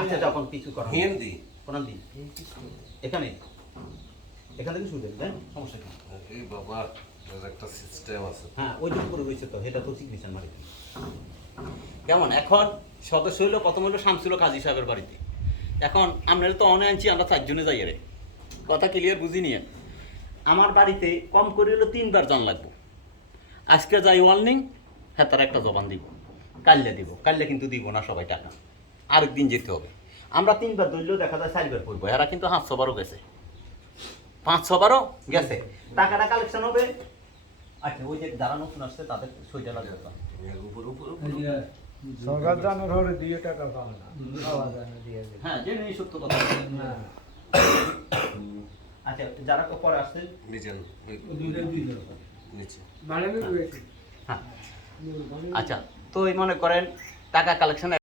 আচ্ছা যখন কিছু করা হিন্দি কোন দিন এখানে এখান থেকে শুরু দেন সমস্যা কি এই বাবা এর একটা সিস্টেম আছে হ্যাঁ ওই যে উপরে রয়েছে তো এটা তো সিগনেচার মারি কেমন এখন সদস্য হইলো প্রথম হইলো শামসুল কাজী সাহেবের বাড়িতে এখন আমরা তো অনেক আনছি আমরা 4 জনে যাই রে কথা ক্লিয়ার বুঝি নিয়ে আমার বাড়িতে কম করে হলো 3 বার জান লাগবো আজকে যাই ওয়ার্নিং হ্যাঁ তার একটা জবান দিব কাল্লে দিব কাল্লে কিন্তু দিব না সবাই টাকা আরেকদিন যেতে হবে আমরা 3 বার ধরলেও দেখা যায় 4 বার পড়বো এরা কিন্তু 500 বারও গেছে 500 বারও গেছে টাকাটা কালেকশন হবে আচ্ছা ওই যে যারা নতুন আসছে তাদের সইটা লাগবে তো উপর উপর সরকার জানার হলে 2 টাকা পাবে না হ্যাঁ জেনে সত্য কথা আচ্ছা যারা পরে আসছে নিচে নিচে হ্যাঁ আচ্ছা তো এই মনে করেন টাকা কালেকশন